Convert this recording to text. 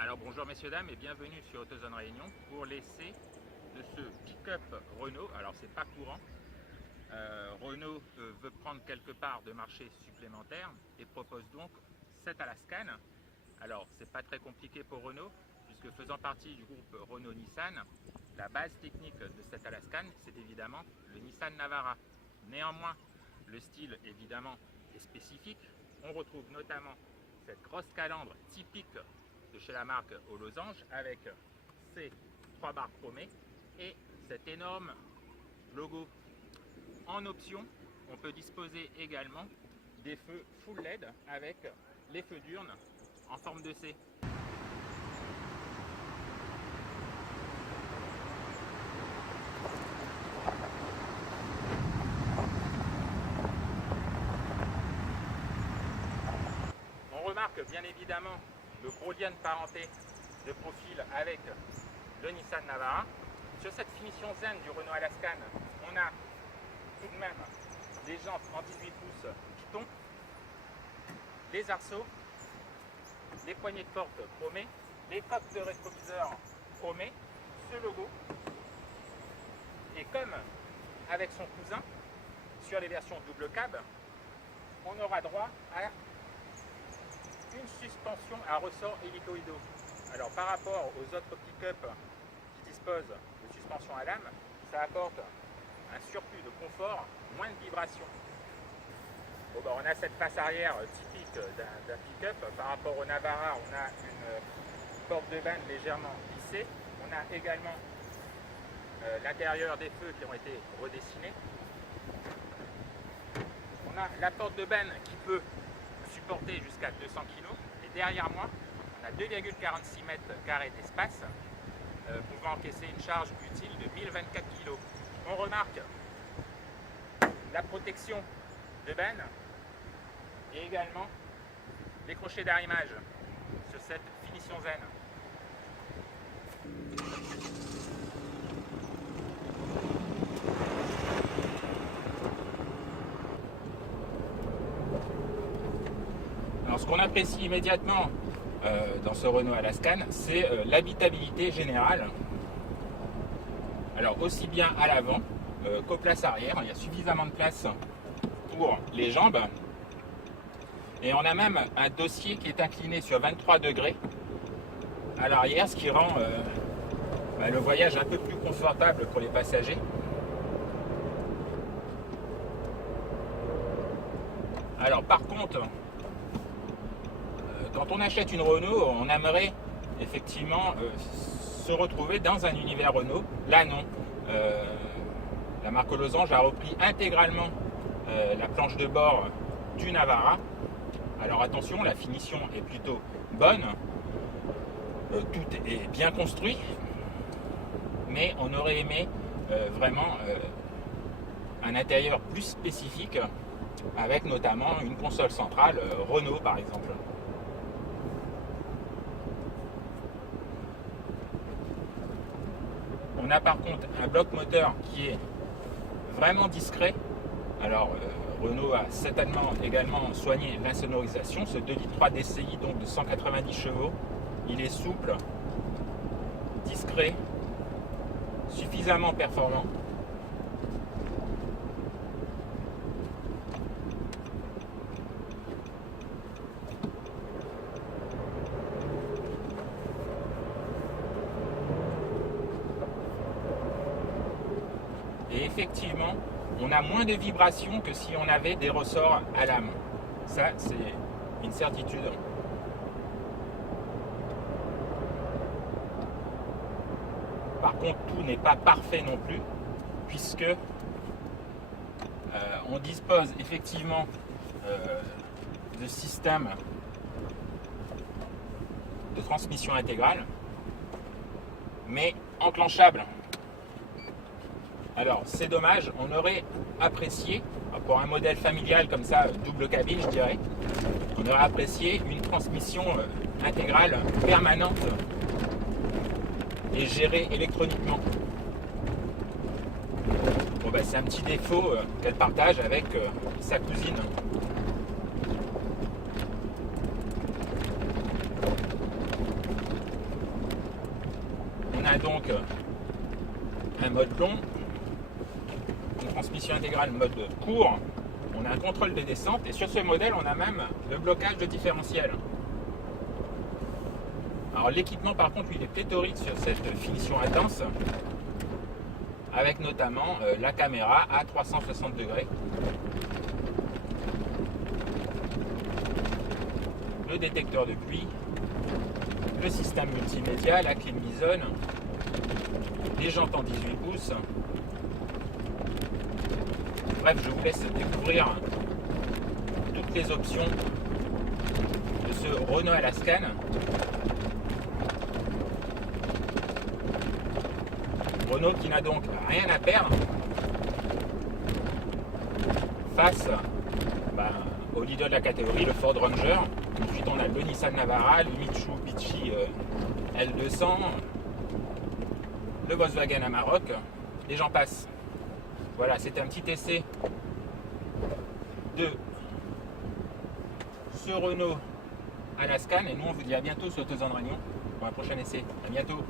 Alors bonjour messieurs dames et bienvenue sur AutoZone Réunion pour l'essai de ce pick-up Renault. Alors c'est pas courant, Renault veut prendre quelque part de marché supplémentaire et propose donc cette Alaskan. Alors c'est pas très compliqué pour Renault puisque faisant partie du groupe Renault-Nissan, la base technique de cette Alaskan c'est évidemment le Nissan Navara. Néanmoins le style évidemment est spécifique, on retrouve notamment cette grosse calandre typique de chez la marque aux losanges avec ces 3 barres chromées et cet énorme logo. En option, on peut disposer également des feux full LED avec les feux diurnes en forme de C. On remarque bien évidemment le gros lien de parenté de profil avec le Nissan Navara. Sur cette finition zen du Renault Alaskan, on a tout de même des jantes en 18 pouces Python, les arceaux, les poignées de porte chromées, les coques de rétroviseur chromées, ce logo. Et comme avec son cousin, sur les versions double cab, on aura droit à une suspension à ressort hélicoïdaux. Alors par rapport aux autres pick-up qui disposent de suspension à lame, ça apporte un surplus de confort, moins de vibrations. Bon, on a cette face arrière typique d'un pick-up. Par rapport au Navara, on a une porte de vanne légèrement lissée. On a également l'intérieur des feux qui ont été redessinés. On a la porte de vanne qui peut supporter jusqu'à 200 kg et derrière moi on a 2,46 mètres carrés d'espace pouvant encaisser une charge utile de 1024 kg. On remarque la protection de benne et également les crochets d'arrimage sur cette finition zen. Alors, ce qu'on apprécie immédiatement dans ce Renault Alaskan, c'est l'habitabilité générale. Alors aussi bien à l'avant qu'aux places arrière, il y a suffisamment de place pour les jambes. Et on a même un dossier qui est incliné sur 23 degrés à l'arrière, ce qui rend le voyage un peu plus confortable pour les passagers. Alors par contre, quand on achète une Renault, on aimerait effectivement se retrouver dans un univers Renault. Là non, la marque aux losanges a repris intégralement la planche de bord du Navara. Alors attention, la finition est plutôt bonne, tout est bien construit, mais on aurait aimé vraiment un intérieur plus spécifique, avec notamment une console centrale Renault par exemple. On a par contre un bloc moteur qui est vraiment discret. Alors Renault a certainement également soigné l'insonorisation. Ce 2,3 litres DCI donc de 190 chevaux, il est souple, discret, suffisamment performant. Et effectivement, on a moins de vibrations que si on avait des ressorts à lame. Ça, c'est une certitude. Par contre, tout n'est pas parfait non plus, puisque on dispose effectivement de systèmes de transmission intégrale, mais enclenchable. Alors c'est dommage, on aurait apprécié, pour un modèle familial comme ça, double cabine, je dirais, on aurait apprécié une transmission intégrale, permanente et gérée électroniquement. Bon, bah, c'est un petit défaut qu'elle partage avec sa cousine. On a donc un mode long, une transmission intégrale mode court, on a un contrôle de descente et sur ce modèle on a même le blocage de différentiel. Alors l'équipement par contre il est pléthorique sur cette finition intense, avec notamment la caméra à 360 degrés, le détecteur de pluie, le système multimédia, la clim Bison, les jantes en 18 pouces. Bref, je vous laisse découvrir toutes les options de ce Renault Alaskan. Renault qui n'a donc rien à perdre face au leader de la catégorie, le Ford Ranger. Ensuite on a le Nissan Navara, le Mitsubishi L200, le Volkswagen Amarok, et j'en passe. Voilà, c'était un petit essai de ce Renault Alaskan et nous on vous dit à bientôt sur Autozone Réunion pour un prochain essai. À bientôt.